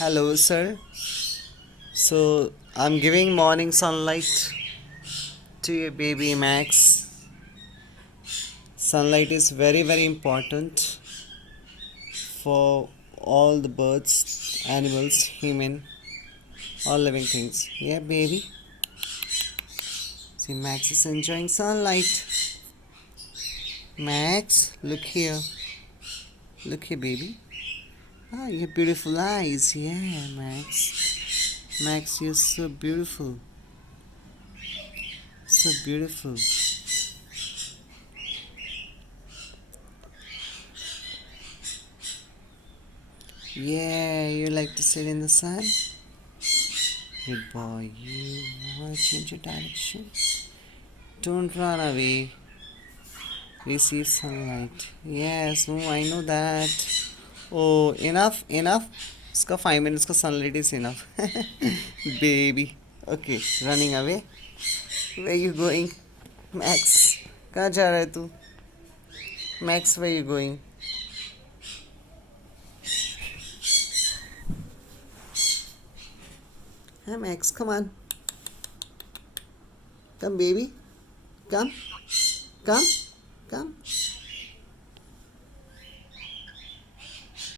Hello, sir. So, I'm giving morning sunlight to your baby Max. Sunlight is very, very important for all the birds, animals, human, all living things. Yeah, baby. See, Max is enjoying sunlight. Max, look here. Look here, baby. Ah, you have beautiful eyes. Yeah, Max. Max, you're so beautiful. So beautiful. Yeah, you like to sit in the sun? Good boy, you want to change your direction? Don't run away. Receive sunlight. Yes, oh, I know that. Oh, enough. इसका 5 minutes का sunlight is enough. Baby. Okay, running away. Where you going? Max. कहाँ जा रहा है तू? Max, where you going? Hey, Max, come on. Come, baby. Come. Come. Come.